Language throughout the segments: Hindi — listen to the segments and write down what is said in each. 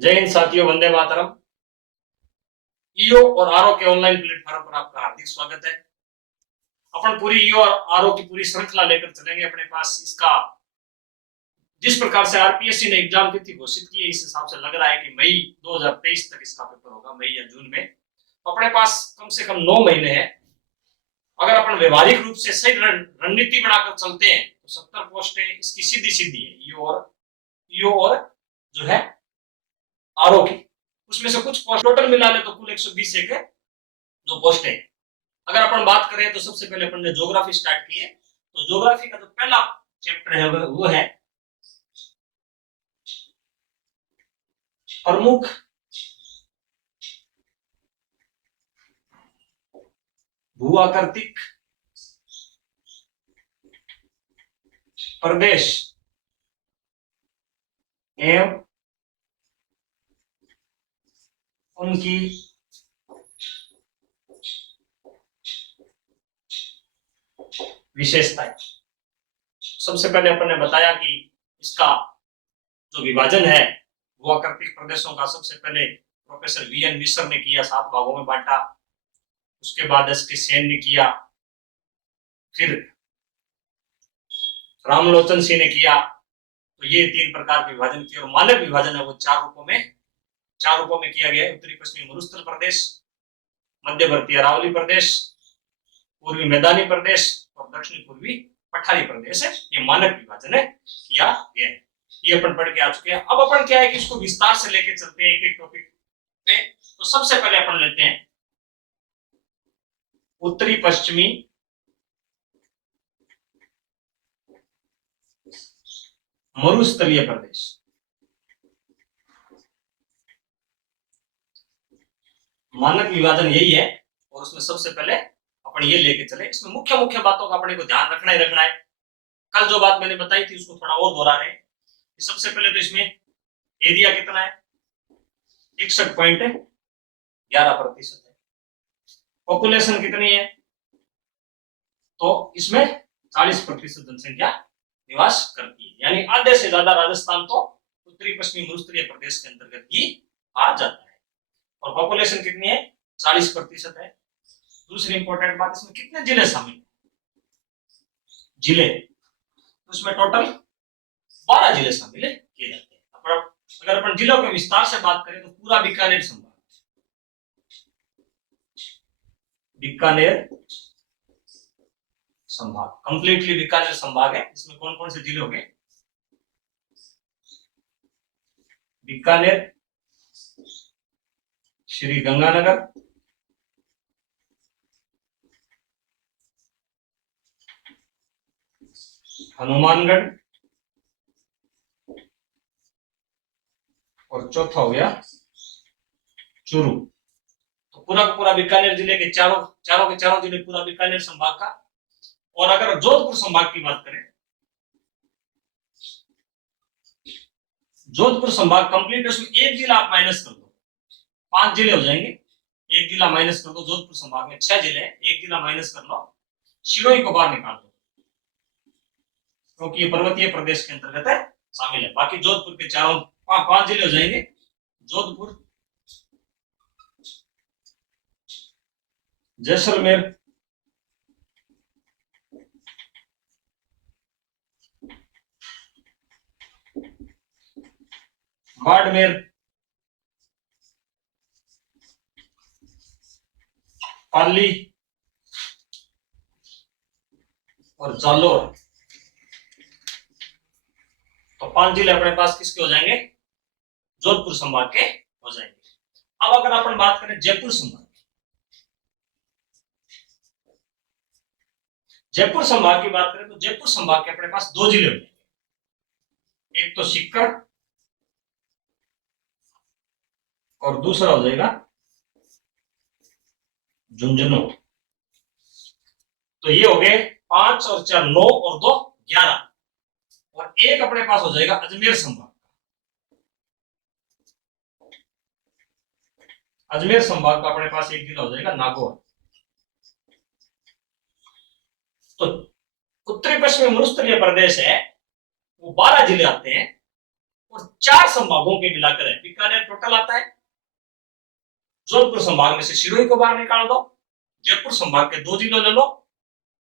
जय हिंद साथियों, वंदे मातरम। ईओ और आरओ के ऑनलाइन प्लेटफॉर्म पर आपका हार्दिक स्वागत है। अपन पूरी ईओ और आरओ की पूरी श्रृंखला लेकर चलेंगे। अपने पास इसका जिस प्रकार से आरपीएससी ने एग्जाम तिथि घोषित की है, इस हिसाब से लग रहा है कि मई 2023 तक इसका पेपर होगा, मई या जून में। तो अपने पास कम से कम 9 महीने हैं। अगर अपन व्यवहारिक रूप से सही रणनीति बनाकर चलते हैं तो 70 पोस्टें इसकी सीधी सीधी है, ईओ और जो है आरओ की। उसमें से कुछ पोस्ट टोटल मिला ले तो कुल 120 एक जो पोस्टें। अगर अपन बात करें तो सबसे पहले अपन ने ज्योग्राफी स्टार्ट की है। तो ज्योग्राफी का जो पहला चैप्टर है वो है प्रमुख भूआकृतिक प्रदेश एवं उनकी विशेषताएं। सबसे पहले अपन ने बताया कि इसका जो विभाजन है भूआकृतिक प्रदेशों का, सबसे पहले प्रोफेसर वीएन मिश्र ने किया, 7 भागों में बांटा। उसके बाद एस के सेन ने किया, फिर रामलोचन सिंह ने किया। तो ये 3 प्रकार के विभाजन किए। और मानक विभाजन है वो 4 रूपों में किया गया। उत्तरी पश्चिमी मरुस्थल प्रदेश, मध्यवर्ती अरावली प्रदेश, पूर्वी मैदानी प्रदेश और दक्षिणी पूर्वी पठारी प्रदेश है। ये मानक विभाजन है, किया गया है। ये अपन पढ़ के आ चुके हैं। अब अपन क्या है कि इसको विस्तार से लेके चलते हैं एक एक टॉपिक पे। तो सबसे पहले अपन लेते हैं उत्तरी पश्चिमी मरुस्थलीय प्रदेश। मानक विभाजन यही है और उसमें सबसे पहले अपन ये लेके चले। इसमें मुख्य मुख्य बातों का अपने को ध्यान रखना ही रखना है। कल जो बात मैंने बताई थी उसको थोड़ा और दोहरा रहे हैं। सबसे पहले तो इसमें एरिया कितना है, 61.11% है। पॉपुलेशन कितनी है, तो इसमें 40% जनसंख्या निवास करती है। यानी आधे से ज्यादा राजस्थान तो उत्तरी पश्चिमी मरुस्थलीय प्रदेश के अंतर्गत ही आ जाता है। और पॉपुलेशन कितनी है, 40% है। दूसरी इंपॉर्टेंट बात, इसमें कितने जिले शामिल है, जिले, उसमें टोटल 12 जिले शामिल किए जाते हैं। अगर अपन जिलों के विस्तार से बात करें तो पूरा बीकानेर संभाग कंप्लीटली बीकानेर संभाग है। इसमें कौन कौन से जिले हो गए, बीकानेर, श्री गंगानगर, हनुमानगढ़ और चौथा हो गया चूरू। तो पूरा का पूरा बीकानेर जिले के चारों जिले पूरा बीकानेर संभाग का। और अगर जोधपुर संभाग की बात करें, जोधपुर संभाग कंप्लीट है, उसमें एक जिला आप माइनस कर दो, 5 जिले हो जाएंगे। एक जिला माइनस कर दो, जोधपुर संभाग में 6 जिले हैं, एक जिला माइनस कर लो, सिरोही को बाहर निकाल दो क्योंकि ये पर्वतीय प्रदेश के अंतर्गत है, शामिल है। बाकी जोधपुर के 5 जिले हो जाएंगे, जोधपुर, जैसलमेर, बाड़मेर, पाली और जालोर। तो 5 जिले अपने पास किसके हो जाएंगे, जोधपुर संभाग के हो जाएंगे। अब अगर अपन बात करें जयपुर संभाग की बात करें तो जयपुर संभाग के अपने पास 2 जिले हो जाएंगे। एक तो सीकर और दूसरा हो जाएगा झुंझुनू। तो ये हो गए 5 और 4 9 और 2 11। और एक अपने पास हो जाएगा अजमेर संभाग। अजमेर संभाग का अपने पास एक जिला हो जाएगा नागौर। तो उत्तरी पश्चिमी मरुस्थलीय प्रदेश है वो 12 जिले आते हैं और 4 संभागों के मिलाकर है। बीकानेर टोटल आता है। जोधपुर संभाग में से सिरोही को बाहर निकाल दो, जयपुर संभाग के 2 जिलों ले लो,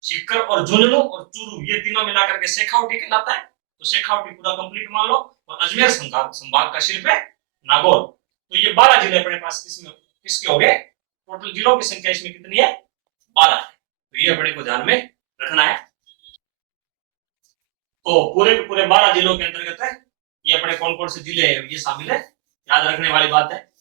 सीकर और झुंझुनू और चूरू, ये तीनों मिलाकर के शेखावटी कहलाता है। तो शेखावटी पूरा कंप्लीट मान लो। और अजमेर संभाग का सिर्फ है नागौर। तो ये 12 जिले अपने पास किसके हो गए? टोटल जिलों की संख्या इसमें कितनी है? 12 है। तो ये अपने को ध्यान में रखना है। तो पूरे के पूरे 12 जिलों के अंतर्गत है ये अपने कौन कौन से जिले हैं ये शामिल है, याद रखने वाली बात है।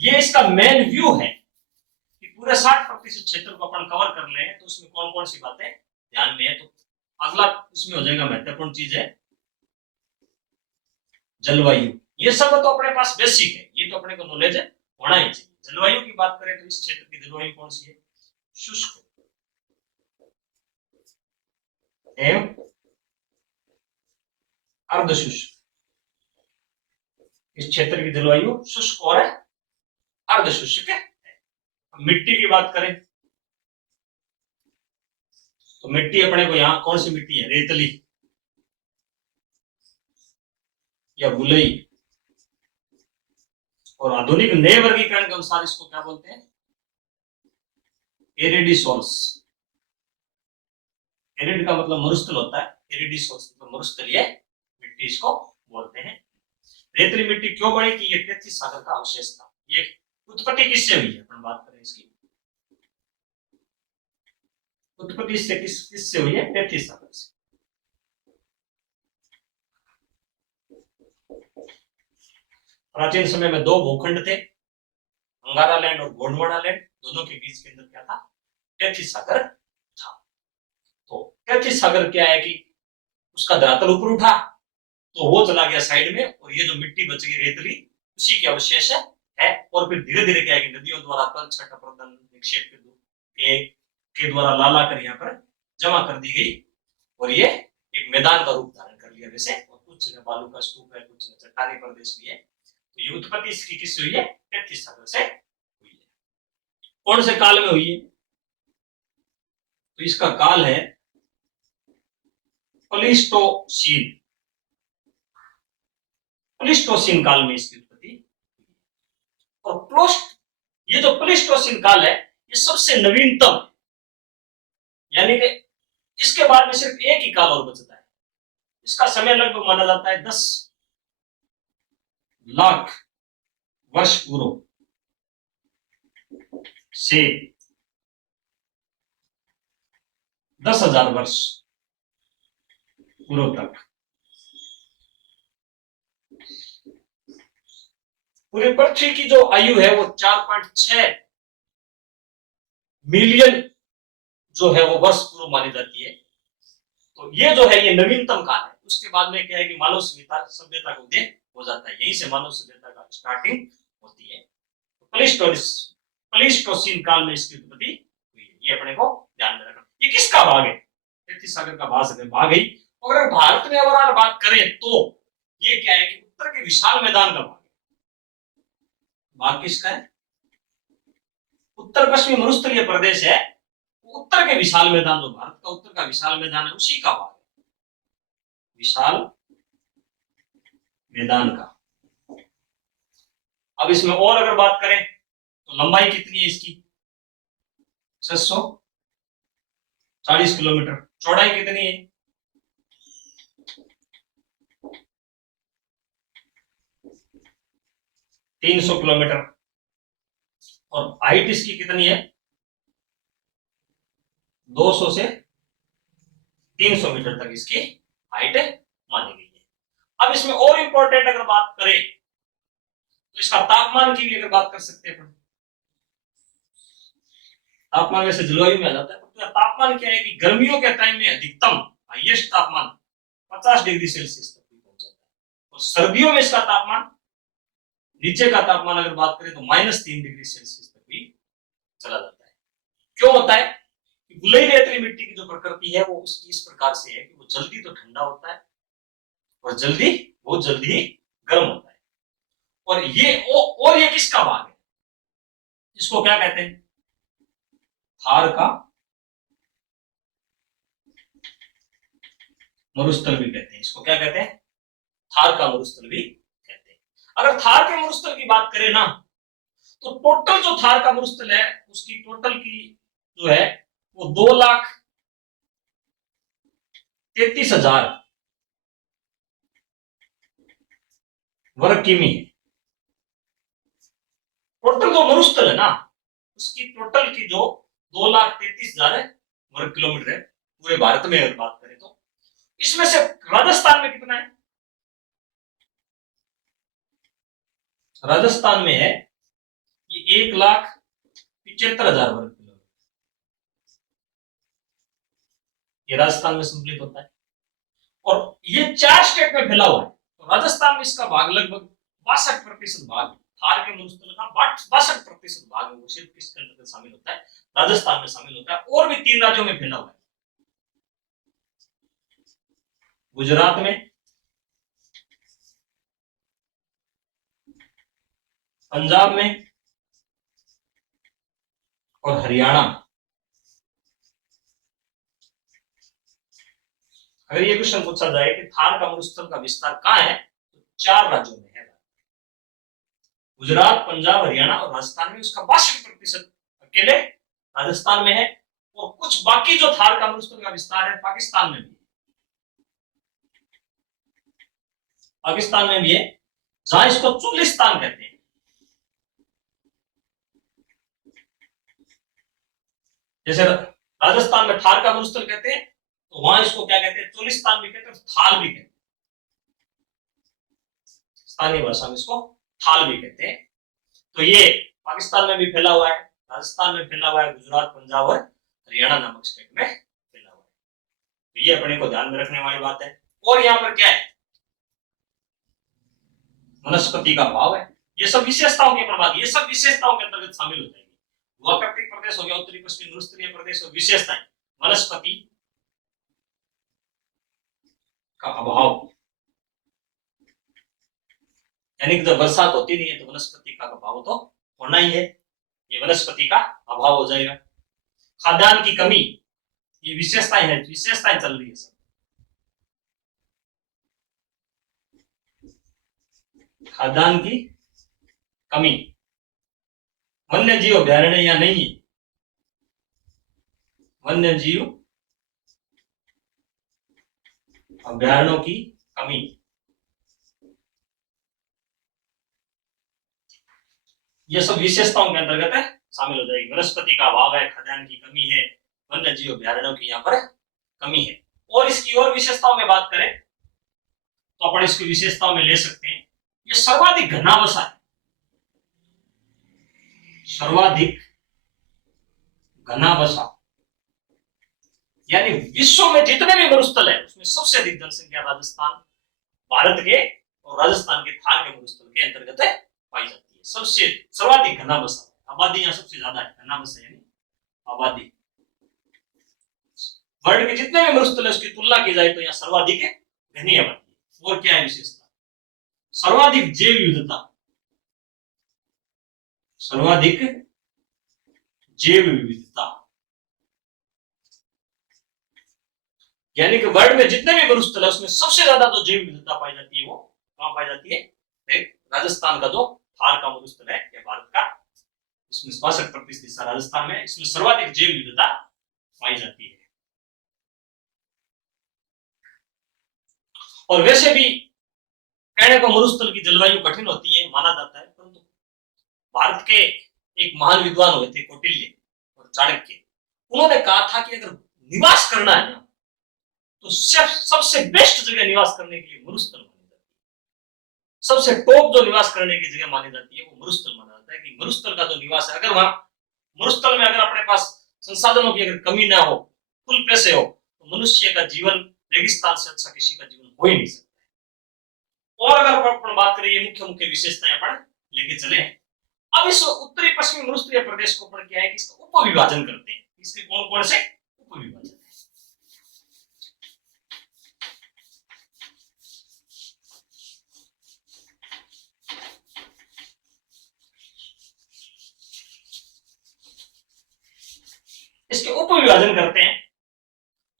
ये इसका मेन व्यू है कि पूरे 60% क्षेत्र को अपन कवर कर ले तो उसमें कौन कौन सी बातें ध्यान में है। तो अगला इसमें हो जाएगा महत्वपूर्ण चीज है जलवायु। ये सब तो अपने पास बेसिक है, ये तो अपने को नॉलेज होना ही चाहिए। जलवायु की बात करें तो इस क्षेत्र की जलवायु कौन सी है? शुष्क एवं अर्धशुष्क। इस क्षेत्र की जलवायु शुष्क और अर्धशुष्क है। मिट्टी की बात करें तो मिट्टी अपने को यहां कौन सी मिट्टी है? रेतली या बुलई। और आधुनिक नए वर्गीकरण के अनुसार इसको क्या बोलते हैं? एरिडिसोल्स। एरिड का मतलब मरुस्थल होता है, एरिडिसोल्स मतलब मरुस्थलीय मिट्टी इसको बोलते हैं। रेतली मिट्टी क्यों बनी? कि ये तैतीस सागर का अवशेष था। ये उत्पत्ति किससे हुई है? अपन बात करें इसकी उत्पत्ति से किससे हुई है? तैतीस सागर से। प्राचीन समय में 2 भूखंड थे, अंगारा लैंड और गोंडवाना लैंड। दोनों के बीच के अंदर क्या था? तैतीस सागर था। तो तैतीस सागर क्या है कि उसका धरातल ऊपर उठा तो वो चला गया साइड में, और ये जो मिट्टी बच गई रेतली उसी के अवशेष है। और फिर धीरे धीरे क्या है कि नदियों द्वारा तल छठ प्रदन निक्षेप के द्वारा ला ला कर यहाँ पर जमा कर दी गई और ये एक मैदान का रूप धारण कर लिया वैसे। और कुछ जगह बालू का स्तूप है, कुछ जगह चट्टानी प्रदेश भी है। तो ये उत्पत्ति इसकी किससे हुई है? तैतीस सागर से हुई है। कौन से काल में हुई है? तो इसका काल है प्लीस्टोसीन। प्लीस्टोसीन काल में इसकी उत्पत्ति। और ये जो प्लीस्टोसीन काल है ये सबसे नवीनतम है, यानी कि इसके बाद में सिर्फ एक ही काल और बचता है। इसका समय लगभग माना जाता है 10 लाख वर्ष पूर्व से 10,000 वर्ष पूर्व तक। पूरी पृथ्वी की जो आयु है वो 4.6 मिलियन जो है वो वर्ष पूर्व मानी जाती है। तो ये जो है ये नवीनतम काल है। उसके बाद में क्या है कि मानव सभ्यता का उदय हो जाता है, यहीं से मानव सभ्यता का स्टार्टिंग होती है। प्लीस्टोसीन काल में इसकी उत्पत्ति हुई है, ये अपने को ध्यान में रखना। ये किसका भाग है? तैतीस सागर का भाग है। और अगर भारत में ओवरऑल बात करें तो ये क्या है कि उत्तर के विशाल मैदान का भाग है। भाग किसका है? उत्तर पश्चिमी मरुस्थलीय प्रदेश है, उत्तर के विशाल मैदान, जो भारत का उत्तर का विशाल मैदान है उसी का भाग है, विशाल मैदान का। अब इसमें और अगर बात करें तो लंबाई कितनी है इसकी? 640 किलोमीटर। चौड़ाई कितनी है? 300 किलोमीटर। और हाइट इसकी कितनी है? 200 से 300 मीटर तक इसकी हाइट मानी गई है। अब इसमें और इंपॉर्टेंट अगर बात करें तो इसका तापमान की भी अगर बात कर सकते हैं। तापमान वैसे जलवायु में आ जाता है, तो तापमान क्या है कि गर्मियों के टाइम में अधिकतम हाईएस्ट तापमान 50 डिग्री सेल्सियस तक पहुंच जाता है। और सर्दियों में इसका तापमान, नीचे का तापमान अगर बात करें तो -3 डिग्री सेल्सियस तक भी चला जाता है। क्यों होता है? गुलई रेतली मिट्टी की जो प्रकृति है वो उसकी इस प्रकार से है कि वो जल्दी तो ठंडा होता है और बहुत जल्दी ही गर्म होता है। और ये किसका भाग है? इसको क्या कहते हैं? थार का मरुस्थल भी कहते हैं। इसको क्या कहते हैं? थार का मरुस्थल भी कहते हैं। अगर थार के मरुस्थल की बात करें ना, तो टोटल जो थार का मरुस्थल है उसकी टोटल की जो है वो 2,33,000 वर्ग किमी है। टोटल जो मरुस्थल है ना उसकी टोटल की जो 2,33,000 वर्ग किलोमीटर है पूरे भारत में अगर बात करें तो। इसमें से राजस्थान में कितना है? राजस्थान में है ये 1,75,000 वर्ग किलोमीटर, ये राजस्थान में सम्मिलित होता है। और ये 4 स्टेट में फैला हुआ है। तो राजस्थान में इसका भाग लगभग 62% भाग, थार के मरुस्थल का 62% भाग है वो सिर्फ किसके अंतर्गत शामिल होता है? राजस्थान में शामिल होता है। और भी 3 राज्यों में फैला हुआ है, गुजरात में, पंजाब में और हरियाणा में। अगर ये क्वेश्चन पूछा जाए कि थार का मरुस्थल का विस्तार कहां है, तो 4 राज्यों में है, गुजरात, पंजाब, हरियाणा और राजस्थान में। उसका 62% अकेले राजस्थान में है। और कुछ बाकी जो थार का मरुस्थल का विस्तार है पाकिस्तान में भी, पाकिस्तान में भी है, जहां इसको चुलिस्तान कहते हैं। जैसे राजस्थान में थार का मरुस्थल कहते हैं, तो वहां इसको क्या कहते हैं? चुलिस्तान भी कहते हैं, थाल भी कहते हैं। स्थानीय भाषा में इसको थाल भी कहते हैं। तो ये पाकिस्तान में भी फैला हुआ है, राजस्थान में फैला हुआ है, गुजरात, पंजाब और हरियाणा नामक स्टेट में फैला हुआ है। तो ये अपने को ध्यान में रखने वाली बात है। और यहाँ पर क्या है? वनस्पति का भाव है। ये सब विशेषताओं की बात, ये सब विशेषताओं के अंतर्गत शामिल हो जाएगी। भूआकृतिक प्रदेश हो गया, उत्तरी पश्चिमी मरुस्थलीय प्रदेश और विशेषताएं, वनस्पति का अभाव, यानी कि जब बरसात होती नहीं है तो वनस्पति का अभाव तो होना ही है, ये वनस्पति का अभाव हो जाएगा। खाद्यान्न की कमी, ये विशेषताएं हैं, विशेषताएं चल रही है सब। खाद्यान्न की कमी, वन्य जीव अभ्यारण्य या नहीं है, वन्य जीव अभ्यारण्यों की कमी, ये सब विशेषताओं के अंतर्गत है, शामिल हो जाएगी। वनस्पति का अभाव है, खाद्यान्न की कमी है, वन्य जीव अभ्यारण्यों की यहाँ पर कमी है। और इसकी और विशेषताओं में बात करें तो अपन इसकी विशेषताओं में ले सकते हैं, ये सर्वाधिक घना बसा है, सर्वाधिक घना बसा, यानी विश्व में जितने भी मरुस्थल है उसमें सबसे अधिक जनसंख्या राजस्थान, भारत के और राजस्थान के थार के मरुस्थल के अंतर्गत पाई जाती है। सबसे सर्वाधिक घना बसा, आबादी यहाँ सबसे ज्यादा है, घना बसा यानी आबादी। वर्ल्ड के जितने भी मरुस्थल है उसकी तुलना की जाए तो यहाँ सर्वाधिक घनी आबादी। और क्या है विशेषता? सर्वाधिक जैव विविधता, सर्वाधिक जैव विविधता, यानी कि वर्ल्ड में जितने भी मरुस्थल है उसमें सबसे ज्यादा जो जैव विविधता पाई जाती है वो कहां पाई जाती है? राजस्थान का जो थार का मरुस्थल है या भारत का, इसमें 62% हिस्सा राजस्थान में, इसमें सर्वाधिक जैव विविधता पाई जाती है। और वैसे भी कहने को मरुस्थल की जलवायु कठिन होती है माना जाता है, परंतु भारत के एक महान विद्वान हुए थे कौटिल्य और चाणक्य, उन्होंने कहा था कि अगर निवास करना है ना तो सबसे बेस्ट जगह निवास करने के लिए मरुस्थल मानी जाती है। सबसे टॉप जो निवास करने की जगह मानी जाती है वो मरुस्थल माना जाता है। कि मरुस्थल का जो निवास है, अगर वहां मरुस्थल में अगर अपने पास संसाधनों की अगर कमी ना हो, फुल पैसे हो, तो मनुष्य का जीवन रेगिस्तान से अच्छा किसी का जीवन हो ही नहीं सकता। और अगर अपन बात करें, ये मुख्य मुख्य विशेषताएं अपन लेके चले। अब इस उत्तरी पश्चिमी मरुस्थलीय प्रदेश को अपन क्या है कि इसका उप विभाजन करते हैं। इसके कौन कौन से उप विभाजन है? इसके उप विभाजन करते हैं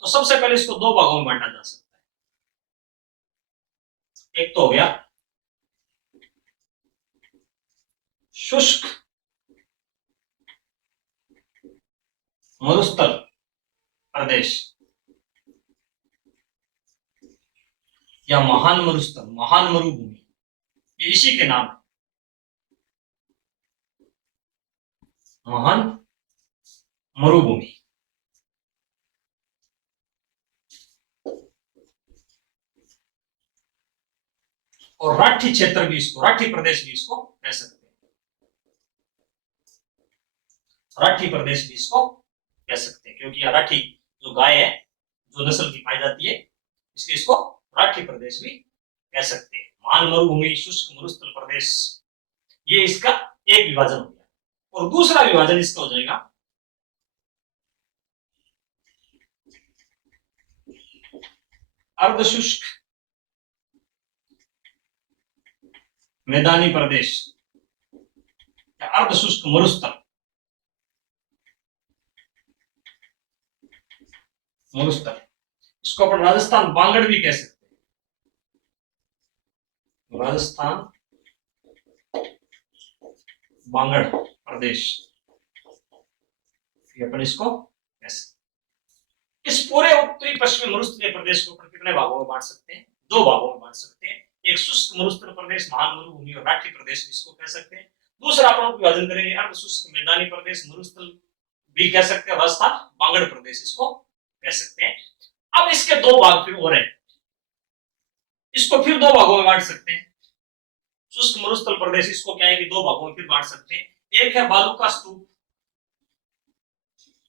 तो सबसे पहले इसको 2 भागों में बांटा जा सकता है। एक तो हो गया शुष्क मरुस्थल प्रदेश या महान मरुस्थल, महान मरुभूमि, ये इसी के नाम है, महान मरुभूमि। और राठी क्षेत्र भी इसको, राठी प्रदेश भी इसको कह सकते हैं, राठी प्रदेश भी इसको कह सकते हैं, क्योंकि यह राठी जो गाय है, जो नस्ल की पाई जाती है, इसलिए इसको राठी प्रदेश भी कह सकते हैं। महान मरुभूमि, शुष्क मरुस्थल प्रदेश, ये इसका एक विभाजन हो गया। और दूसरा विभाजन इसका हो जाएगा अर्धशुष्क मैदानी प्रदेश या अर्धशुष्क मरुस्थल, मरुस्थल, इसको अपन राजस्थान बांगड़ भी कह सकते हैं, राजस्थान बांगड़ प्रदेश, अपन इसको कह सकते हैं। इस पूरे उत्तरी पश्चिमी मरुस्थलीय प्रदेश को कितने भागों में बांट सकते हैं? दो भागों में बांट सकते हैं। एक शुष्क मरुस्थल प्रदेश, महान मरुभूमि और राठी प्रदेश इसको कह सकते हैं। दूसरा अपन विभाजन करेंगे अर्धशुष्क मैदानी प्रदेश, मरुस्थल भी कह सकते हैं, राजस्थान बांगड़ प्रदेश इसको कह सकते हैं। अब इसके दो भाग फिर और हैं, इसको फिर दो भागों में बांट सकते हैं। शुष्क मरुस्थल प्रदेश इसको क्या है कि दो भागों में फिर बांट सकते हैं। एक है बालू का स्तूप,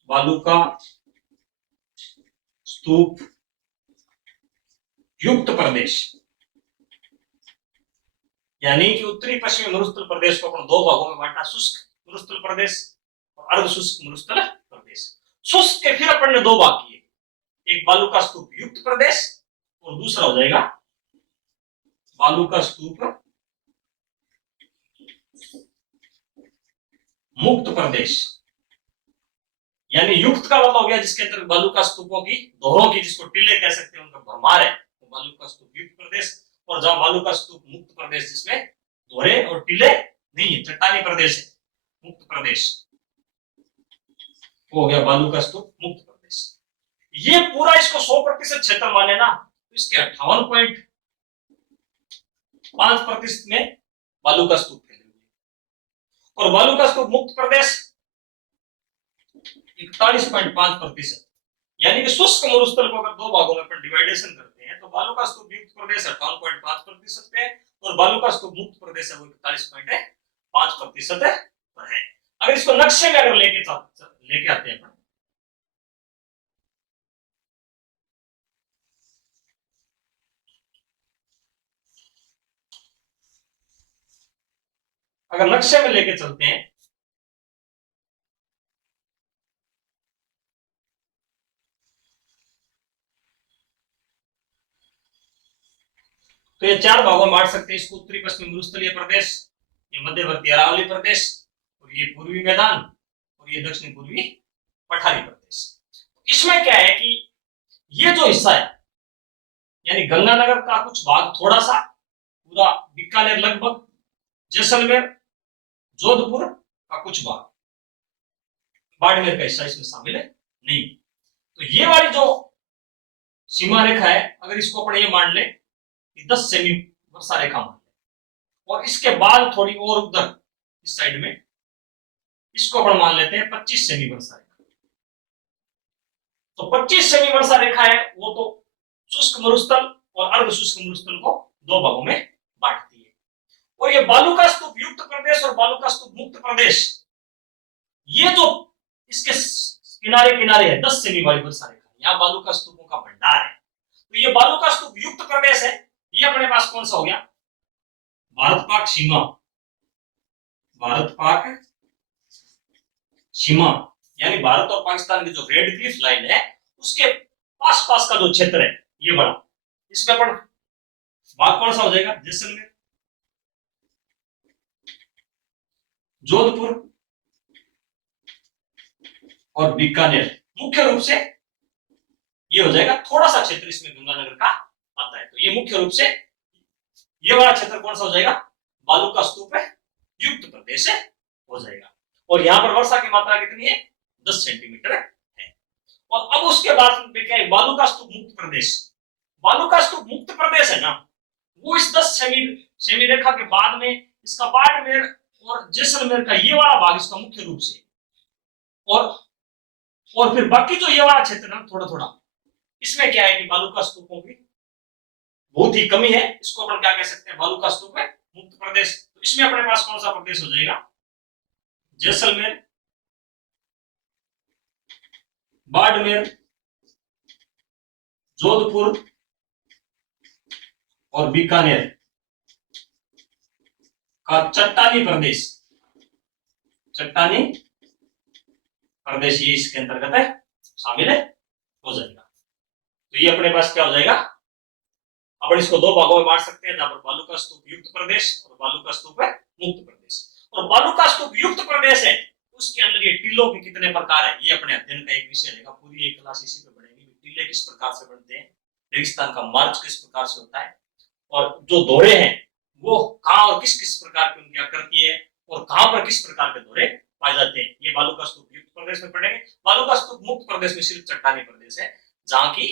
बालू का स्तूप युक्त प्रदेश, यानी कि उत्तरी पश्चिमी मरुस्थल प्रदेश को अपन दो भागों में बांटा, शुष्क मरुस्थल प्रदेश और अर्धशुष्क मरुस्थल प्रदेश। शुष्क के फिर अपन ने दो भाग किए, एक बालू का स्तूप युक्त प्रदेश और दूसरा हो जाएगा बालू का स्तूप मुक्त प्रदेश। यानी युक्त का मतलब हो गया जिसके अंदर बालू का स्तूपों की, दोहरों की, जिसको टिल्ले कह सकते हैं, उनका भरमार है, तो बालू का स्तूप युक्त प्रदेश। और जहां बालू का स्तूप मुक्त प्रदेश, जिसमें दोहरे और टिल्ले नहीं है, चट्टानी प्रदेश है, मुक्त प्रदेश, वो हो गया बालू का स्तूप मुक्त प्रदेश। ये पूरा इसको 100% क्षेत्र माने ना, तो इसके 58.5% में बालू का स्तूप है। और बालू का स्तूप मुक्त प्रदेश 41.5%, यानी कि शुष्क मरुस्थल को अगर दो भागों में अपन डिवाइडेशन करते हैं तो बालू का स्तूप युक्त प्रदेश 58.5% पे और बालू का स्तूप मुक्त प्रदेश है वो 41.5% पर है। अगर इसको नक्शे में अगर लेके आते हैं अपन, अगर नक्शे में लेके चलते हैं तो ये चार भागों में बांट सकते हैं इसको, उत्तरी पश्चिमी मरुस्थलीय प्रदेश, ये मध्यवर्ती अरावली प्रदेश, और ये पूर्वी मैदान, और ये दक्षिणी पूर्वी पठारी प्रदेश। इसमें क्या है कि ये जो हिस्सा है, यानी गंगानगर का कुछ भाग, थोड़ा सा, पूरा बीकानेर लगभग, जैसलमेर, जोधपुर का कुछ भाग, बाड़मेर का हिस्सा इसमें शामिल है नहीं। तो ये वाली जो सीमा रेखा है, अगर इसको अपन ये मान ले 10 सेमी वर्षा रेखा मान ले, और इसके बाद थोड़ी और उधर इस साइड में इसको अपन मान लेते हैं 25 सेमी वर्षा रेखा। तो 25 सेमी वर्षा रेखा है वो तो शुष्क मरुस्थल और अर्ध शुष्क मरुस्थल को दो भागों में बांटती है। और ये बालू का स्तूप युक्त प्रदेश और बालू का स्तूप मुक्त प्रदेश, ये जो इसके किनारे किनारे है 10 सेमी वाली वर्षा रेखा, यहाँ बालू का स्तूपों का भंडार है। तो ये बालू का स्तूप युक्त प्रदेश है, ये अपने पास कौन सा हो गया? भारत पाक सीमा, भारत पाक सीमा, यानी भारत और पाकिस्तान की जो रेड क्लिफ लाइन है उसके पास पास का जो क्षेत्र है ये बड़ा, इसमें अपन भाग कौन सा हो जाएगा? जैसलमेर, जोधपुर और बीकानेर, मुख्य रूप से ये हो जाएगा। थोड़ा सा क्षेत्र इसमें गंगानगर का आता है, तो ये मुख्य रूप से ये वाला क्षेत्र कौन सा हो जाएगा? बालू का स्तूप है युक्त प्रदेश हो जाएगा। और यहाँ पर वर्षा की मात्रा कितनी है? 10 सेंटीमीटर है। और अब उसके बाद में क्या है? बालू का स्तूप मुक्त प्रदेश। बालू का स्तूप मुक्त प्रदेश है ना, वो इस 10 सेमी रेखा के बाद में इसका बाड़मेर और जैसलमेर का ये वाला भाग इसका मुख्य रूप से, और फिर बाकी जो ये वाला क्षेत्र है थोड़ा थोड़ा, इसमें क्या है कि बालू का स्तूपों की बहुत ही कमी है। इसको अपन क्या कह सकते हैं? बालू का स्तूप है मुक्त प्रदेश। तो इसमें अपने पास कौन सा प्रदेश हो जाएगा? जैसलमेर, बाड़मेर, जोधपुर और बीकानेर का चट्टानी प्रदेश। चट्टानी प्रदेश ये इसके अंतर्गत है, शामिल है, हो जाएगा। तो ये अपने पास क्या हो जाएगा? अपन इसको दो भागों में बांट सकते हैं, जहां पर बालू का स्तूप युक्त प्रदेश और बालू का स्तूप है मुक्त प्रदेश। और बालू का स्तूप युक्त प्रदेश है, उसके अंदर ये टीलों के कितने प्रकार है, ये अपने अध्ययन का एक विषय रहेगा। पूरी एक क्लास इसी पे बढ़ेगी। टीले किस प्रकार से बनते हैं, रेगिस्तान का मार्च किस प्रकार से होता है, और जो दोहरे हैं वो कहां और किस किस प्रकार की उनकी आकृति है, और कहां पर किस प्रकार के दोहरे पाए जाते हैं, ये बालू का स्तूप युक्त प्रदेश में पढ़ेंगे। बालू का स्तूप मुक्त प्रदेश में सिर्फ चट्टानी प्रदेश है, जहां की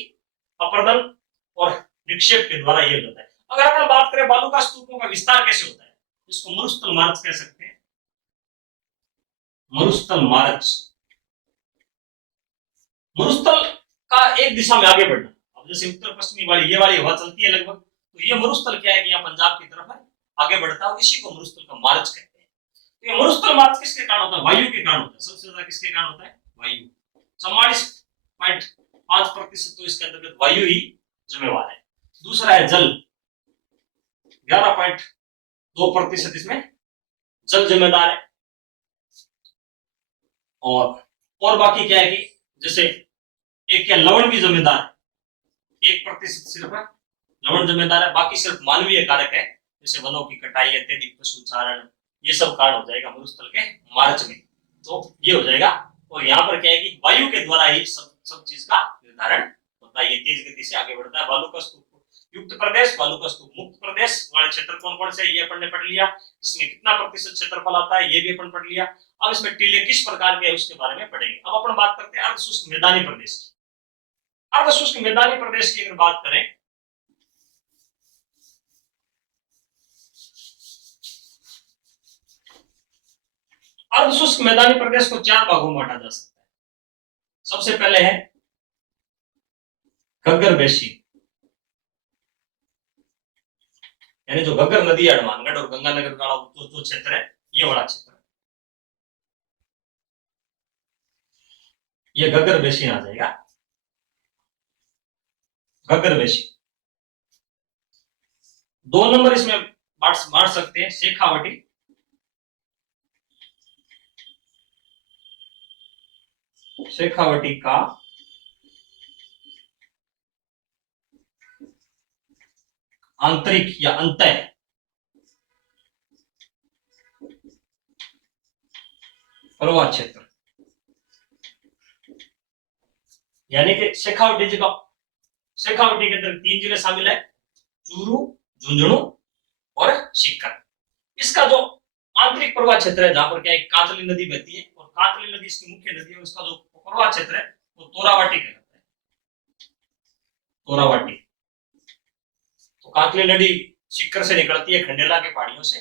अपर्दन और निक्षेप के द्वारा ये होता है। अगर अपन बात करें बालू का स्तूपों का विस्तार कैसे होता है, इसको मरुस्थल मार्च कह सकते हैं। मरुस्थल मार्च, मरुस्थल का एक दिशा में आगे बढ़ना। अब जैसे उत्तर पश्चिमी वाली ये वाली हवा चलती है लगभग, तो ये मरुस्थल क्या है कि यहाँ पंजाब की तरफ है, आगे बढ़ता है, इसी को मरुस्थल का मार्च कहते हैं। तो ये मरुस्थल मार्च किसके कारण होता है? वायु के कारण होता है। सबसे ज्यादा किसके कारण होता है? वायु। 44.5% तो इसके अंतर्गत वायु ही जिम्मेवार है। दूसरा है जल, 11.2% इसमें जल जिम्मेदार है। और बाकी क्या है कि जैसे एक क्या लवण भी जिम्मेदार है, 1% सिर्फ है लवण जिम्मेदार है, बाकी सिर्फ मानवीय कारक है, जैसे वनों की कटाई, अत्यधिक पशु चारण, ये सब कारण हो जाएगा मरुस्थल के मार्च में। तो ये हो जाएगा। और यहाँ पर क्या है कि वायु के द्वारा ही सब चीज का निर्धारण होता है, ये तेज गति से आगे बढ़ता है। बालू का स्तूप युक्त प्रदेश, बालू का स्तूप मुक्त प्रदेश वाले क्षेत्र कौन कौन से, ये अपन ने पढ़ लिया। इसमें कितना प्रतिशत क्षेत्रफल आता है, ये भी अपन पढ़ लिया। अब इसमें टीले किस प्रकार के है उसके बारे में पढ़ेंगे। अब अपन बात करते हैं अर्धशुष्क मैदानी प्रदेश की। अर्धशुष्क मैदानी प्रदेश की अगर बात करें, अर्धशुष्क मैदानी प्रदेश को 4 भागों में बांटा जा सकता है। सबसे पहले है घग्गर बेसिन, यानी जो घग्गर नदी, हनुमानगढ़ और गंगानगर का जो क्षेत्र है, ये बड़ा क्षेत्र है, ये घग्गर बेसिन आ जाएगा। घग्गर बेसिन। 2 नंबर इसमें बांट सकते हैं शेखावटी, शेखावटी का आंतरिक या अंतः प्रवाह क्षेत्र, यानी कि शेखावटी जगह, शेखावटी के अंदर 3 जिले शामिल है, चूरू, झुंझुनू और सीकर। इसका जो आंतरिक प्रवाह क्षेत्र है, जहां पर क्या है कांतली नदी बहती है, और कांतली नदी इसकी मुख्य नदी है, उसका जो प्रवाह क्षेत्र है वो तोरावाटी कहलाता है, तोरावाटी। तो कांतली नदी सीकर से निकलती है, खंडेला के पहाड़ियों से,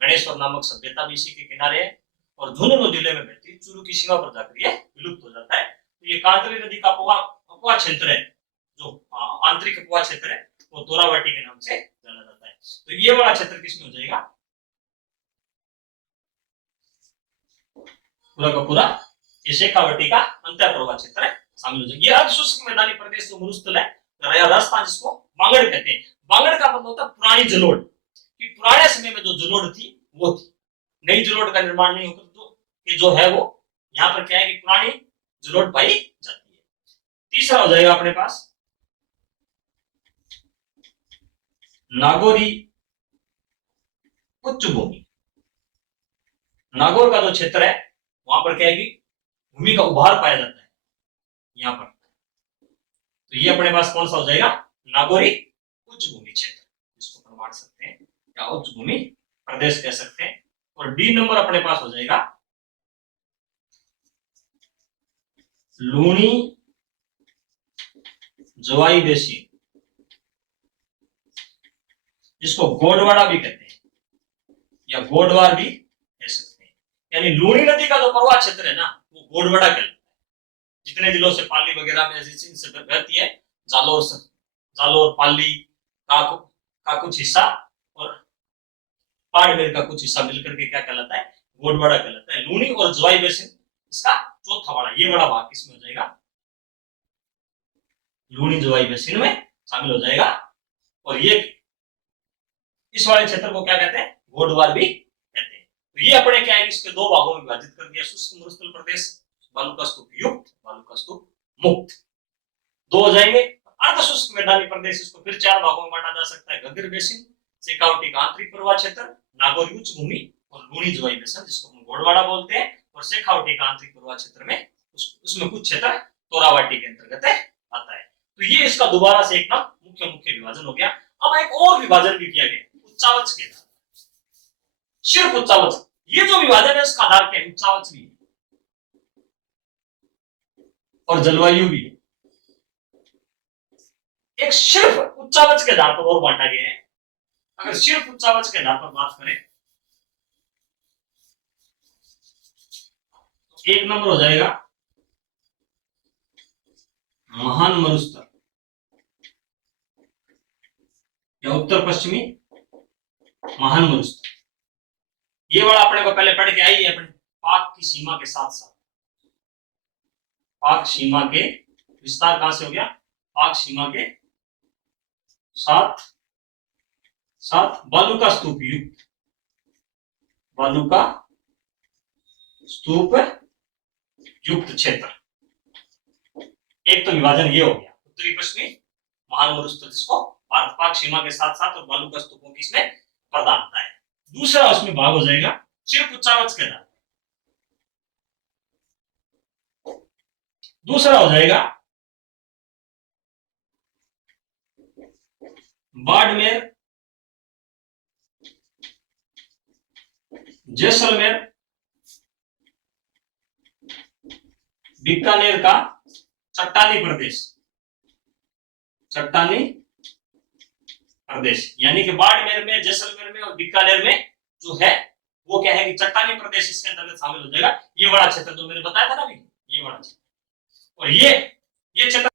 गणेश्वर नामक सभ्यता भी इसी के किनारे है, और झुंझुनू जिले में बहती है, चूरू की सीमा पर जाकर यह विलुप्त हो जाता है। तो ये कांतली नदी का अपवा क्षेत्र है, जो आंतरिक अपवा क्षेत्र है, वो तोरावाटी के नाम से जाना जाता है। तो ये वाला क्षेत्र किसमें हो जाएगा? पूरा का पूरा ये शेखावटी का अंतर प्रवाह क्षेत्र है, शामिल हो जाएगा। ये अर्धशुष्क मैदानी प्रदेश जो मरुस्थल है, राजस्थान जिसको बांगड़ कहते हैं। बांगड़ का मतलब होता है पुरानी जलोढ़, कि पुराने समय में जो जलोढ़ थी वो थी, नई जलोढ़ का निर्माण नहीं होता। तो ये जो है वो यहाँ पर क्या है कि पुरानी जलोढ़ पाई जाती है। तीसरा हो जाएगा अपने पास नागौरी उच्च भूमि। नागौर का जो क्षेत्र है वहां पर क्या है कि भूमि का उभार पाया जाता है यहाँ पर। तो ये अपने पास कौन सा हो जाएगा? नागौरी उच्च भूमि क्षेत्र, जिसको हम बांट सकते हैं या उच्च भूमि प्रदेश कह सकते हैं। और डी नंबर अपने पास हो जाएगा लूणी जोवाई बेसिन, जिसको गोडवाड़ा भी कहते हैं या गोडवार भी कह सकते हैं। यानी लूणी नदी का जो प्रवाह क्षेत्र है ना, वो गोडवाड़ा कहलाता है। जितने जिलों से पाली वगैरह में से बहती है, जालोर पाली का कुछ हिस्सा और बाड़मेर का कुछ हिस्सा मिलकर के क्या कहलाता है, गोडवाड़ा कहलाता है। लूणी और जोवाई बेसिन इसका चौथा वाला, ये बड़ा भाग किसमें हो जाएगा, लूणी जोवाई बेसिन में शामिल हो जाएगा। और ये इस वाले क्षेत्र को क्या कहते हैं, गोडवार भी कहते हैं। तो ये अपने क्या है, इसके दो भागों में विभाजित कर दिया, शुष्क मरुस्थल प्रदेश बालू का स्तूप युक्त, बालू का स्तूप मुक्त, दो हो जाएंगे। अर्ध शुष्क मैदानी प्रदेश, इसको फिर चार भागों में बांटा जा सकता है, गगन बेसिन, शेखावटी का आंतरिक प्रवाह क्षेत्र, नागौर उच्च भूमि और लूणी जोवाई बेसिन, जिसको हम गोडवाड़ा बोलते हैं। और शेखावटी का आंतरिक प्रवाह क्षेत्र में उसमें कुछ क्षेत्र तोरावाटी के अंतर्गत आता है। तो ये इसका दोबारा से एक ना मुख्य विभाजन हो गया। अब एक और विभाजन भी किया गया उच्चावच के आधार, सिर्फ उच्चावच। ये जो विभाजन है उसका आधार क्या है, उच्चावच भी है और जलवायु भी है। एक सिर्फ उच्चावच के आधार पर और बांटा गया है। अगर सिर्फ उच्चावच के आधार पर बात करें तो एक नंबर हो जाएगा महान मरुस्थल या उत्तर पश्चिमी महान मरुस्थल। ये वाला अपने को पहले पढ़ के आई है, अपने पाक की सीमा के साथ साथ, पाक सीमा के विस्तार कहां से हो गया, पाक सीमा के साथ साथ बालू का स्तूप युक्त, बालू का स्तूप युक्त क्षेत्र। एक तो विभाजन ये हो गया उत्तरी पश्चिमी महान मरुस्थल, जिसको भारत पाक सीमा के साथ साथ और बालू का स्तूपों की इसमें प्रधानता है। दूसरा उसमें भाग हो जाएगा सिर्फ उच्चावच के आधार, दूसरा हो जाएगा बाड़मेर, जैसलमेर, बीकानेर का चट्टानी प्रदेश, चट्टानी प्रदेश। यानी कि बाड़मेर में, जैसलमेर में और बीकानेर में जो है वो क्या है कि चट्टानी प्रदेश इसके अंतर्गत शामिल हो जाएगा। ये बड़ा क्षेत्र जो मैंने बताया था ना अभी, ये बड़ा क्षेत्र। और ये क्षेत्र